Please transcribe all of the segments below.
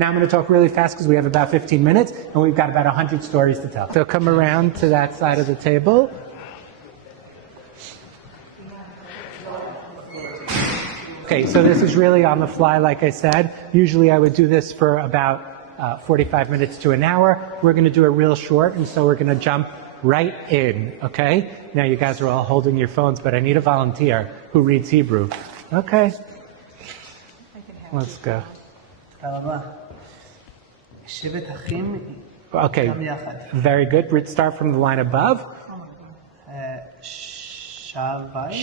Now I'm going to talk really fast because we have about 15 minutes and we've got about 100 stories to tell. So come around to that side of the table. Okay, so this is really on the fly, like I said. Usually I would do this for about 45 minutes to an hour. We're going to do it real short, and so we're going to jump right in, okay? Now you guys are all holding your phones, but I need a volunteer who reads Hebrew. Okay. Let's go. Okay, very good. Let's start from the line above. Shir.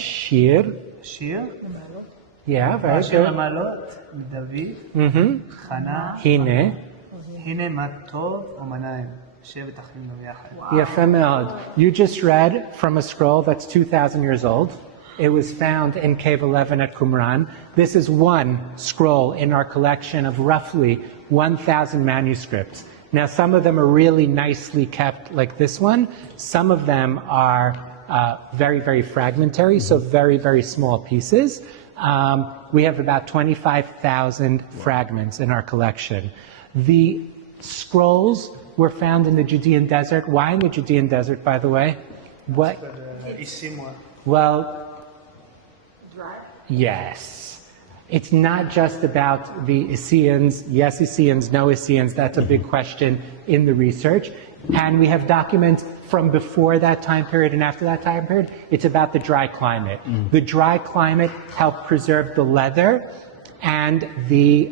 Yeah, very good. Hine. You just read from a scroll that's 2,000 years old. It was found in Cave 11 at Qumran. This is one scroll in our collection of roughly 1,000 manuscripts. Now, some of them are really nicely kept, like this one. Some of them are very, very fragmentary, so very, very small pieces. We have about 25,000 fragments in our collection. The scrolls were found in the Judean desert. Why in the Judean desert, by the way? What? Well, yes. It's not just about the Essenes. Yes, Essenes, no Essenes. That's a big question in the research. And we have documents from before that time period and after that time period. It's about the dry climate. The dry climate helped preserve the leather and the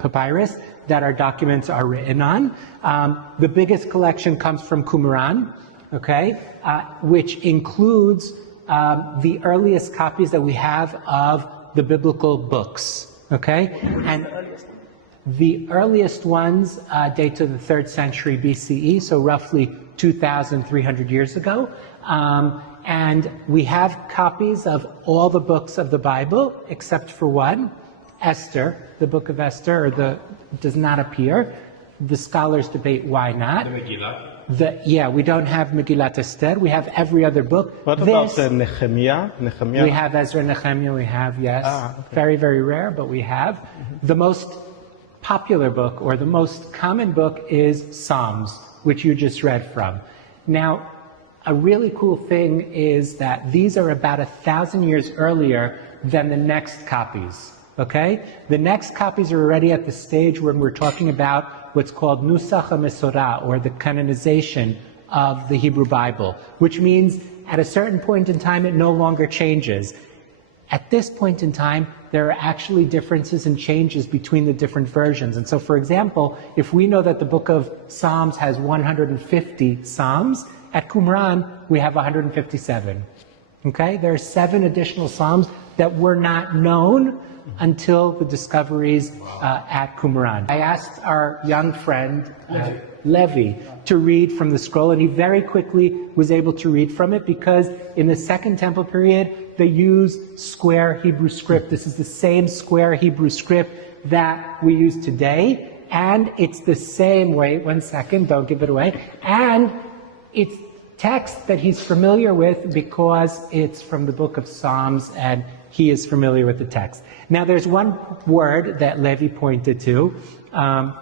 papyrus that our documents are written on. The biggest collection comes from Qumran, okay, which includes the earliest copies that we have of the biblical books, okay? And the earliest ones date to the 3rd century BCE, so roughly 2,300 years ago. And we have copies of all the books of the Bible, except for one, Esther, the book of Esther, does not appear. The scholars debate why not. The Megillah. We don't have Megillat Esther. We have every other book. What about Nehemiah? We have Ezra and Nehemiah, we have, yes. Okay. Very, very rare, but we have. The most popular book, or the most common book, is Psalms, which you just read from. Now, a really cool thing is that these are about 1,000 years earlier than the next copies, okay? The next copies are already at the stage when we're talking about what's called Nusach HaMesorah, or the canonization of the Hebrew Bible, which means at a certain point in time it no longer changes. At this point in time, there are actually differences and changes between the different versions. And so, for example, if we know that the book of Psalms has 150 Psalms, at Qumran we have 157. Okay? There are 7 additional Psalms that were not known until the discoveries at Qumran. I asked our young friend, Levi, to read from the scroll, and he very quickly was able to read from it because in the Second Temple period, they used square Hebrew script. This is the same square Hebrew script that we use today, and it's the same, wait 1 second, don't give it away, and it's text that he's familiar with because it's from the book of Psalms and he is familiar with the text. Now there's one word that Levi pointed to,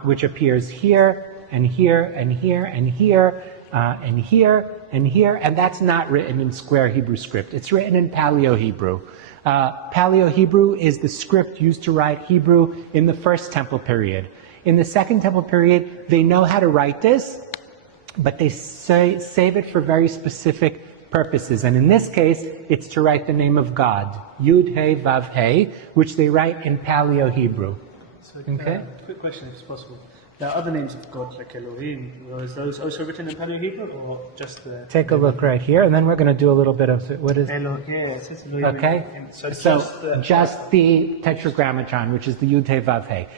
which appears here, and here, and here, and here, and here, and here, and that's not written in square Hebrew script. It's written in Paleo-Hebrew. Paleo-Hebrew is the script used to write Hebrew in the First Temple period. In the Second Temple period, they know how to write this, but they save it for very specific purposes. And in this case, it's to write the name of God, Yud He Vav He, which they write in Paleo-Hebrew. So, quick question, if it's possible. There are other names of God, like Elohim. Are those also written in Paleo-Hebrew, or just the... Take a look right here, and then we're going to do a little bit of... What is... Elohim. Okay? So just the Tetragrammaton, which is the Yud He Vav He.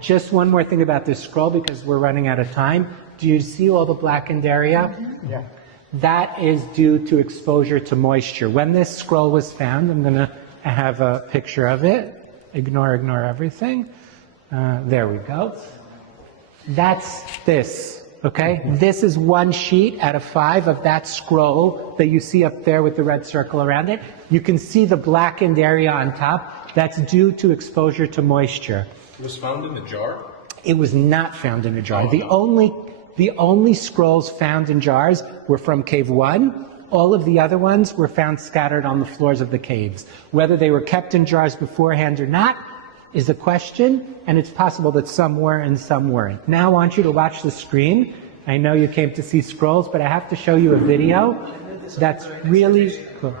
Just one more thing about this scroll, because we're running out of time. Do you see all the blackened area? Mm-hmm. Yeah. That is due to exposure to moisture. When this scroll was found, I'm going to have a picture of it. Ignore everything. There we go. That's this. Okay? This is one sheet out of 5 of that scroll that you see up there with the red circle around it. You can see the blackened area on top. That's due to exposure to moisture. It was found in a jar? It was not found in a jar. Oh, The only scrolls found in jars were from cave 1. All of the other ones were found scattered on the floors of the caves. Whether they were kept in jars beforehand or not is a question, and it's possible that some were and some weren't. Now I want you to watch the screen. I know you came to see scrolls, but I have to show you a video that's really cool.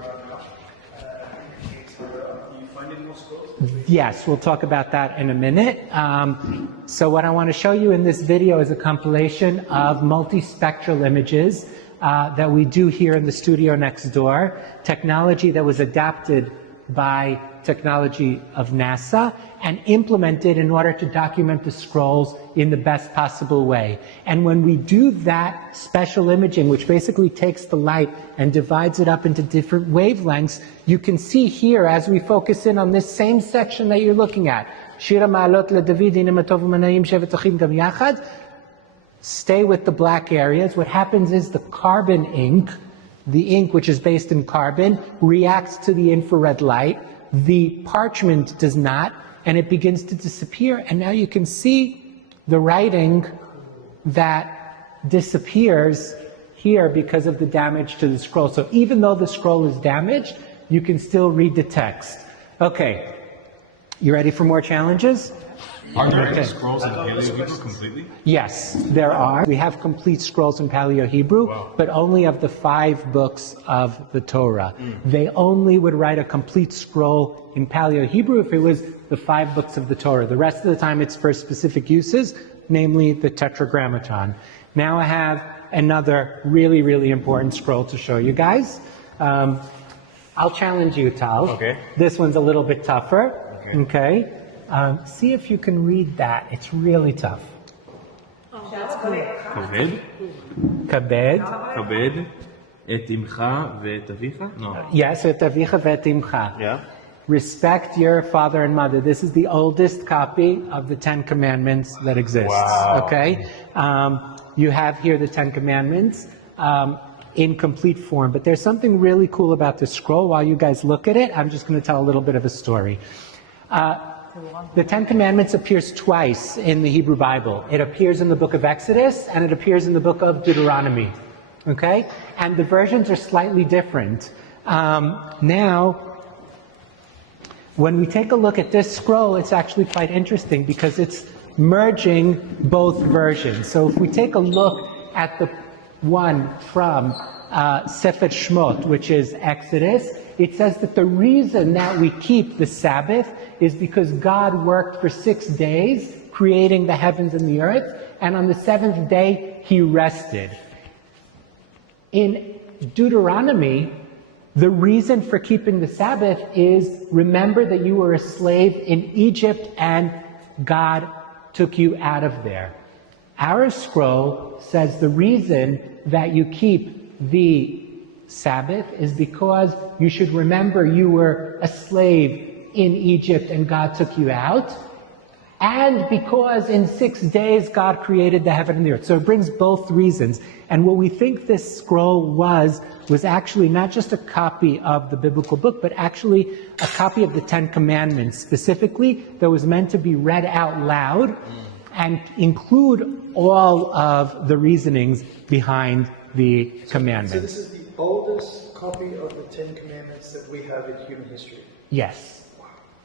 Yes, we'll talk about that in a minute. So what I want to show you in this video is a compilation of multispectral images that we do here in the studio next door, technology that was adapted by technology of NASA and implemented in order to document the scrolls in the best possible way. And when we do that special imaging, which basically takes the light and divides it up into different wavelengths, you can see here as we focus in on this same section that you're looking at. Shira ma'alot leDavid, hine ma tov u'mana'im shevet achim gam yachad. Stay with the black areas. What happens is the carbon ink, the ink which is based in carbon, reacts to the infrared light. The parchment does not, and it begins to disappear. And now you can see the writing that disappears here because of the damage to the scroll. So even though the scroll is damaged, you can still read the text. Okay, you ready for more challenges? Are there any scrolls in Paleo-Hebrew completely? Yes, there are. We have complete scrolls in Paleo-Hebrew, but only of the 5 books of the Torah. They only would write a complete scroll in Paleo-Hebrew if it was the 5 books of the Torah. The rest of the time it's for specific uses, namely the Tetragrammaton. Now I have another really, really important scroll to show you guys. I'll challenge you, Tal. Okay. This one's a little bit tougher. Okay. See if you can read that. It's really tough. כבד? Kabed. כבד את אמך ואת אביך? No. Yes, et avicha ve'et imcha. Yeah. Respect your father and mother. This is the oldest copy of the 10 Commandments that exists. Wow. Okay? You have here the 10 Commandments in complete form. But there's something really cool about this scroll. While you guys look at it, I'm just going to tell a little bit of a story. The 10 Commandments appears twice in the Hebrew Bible. It appears in the book of Exodus and it appears in the book of Deuteronomy. Okay? And the versions are slightly different. Now, when we take a look at this scroll, it's actually quite interesting because it's merging both versions. So if we take a look at the one from Sefer Shmot, which is Exodus, it says that the reason that we keep the Sabbath is because God worked for 6 days, creating the heavens and the earth, and on the 7th day, He rested. In Deuteronomy, the reason for keeping the Sabbath is remember that you were a slave in Egypt and God took you out of there. Our scroll says the reason that you keep the Sabbath is because you should remember you were a slave in Egypt and God took you out, and because in 6 days God created the heaven and the earth. So it brings both reasons. And what we think this scroll was actually not just a copy of the biblical book, but actually a copy of the 10 Commandments, specifically that was meant to be read out loud and include all of the reasonings behind the commandments. So this is the oldest copy of the 10 Commandments that we have in human history. Yes.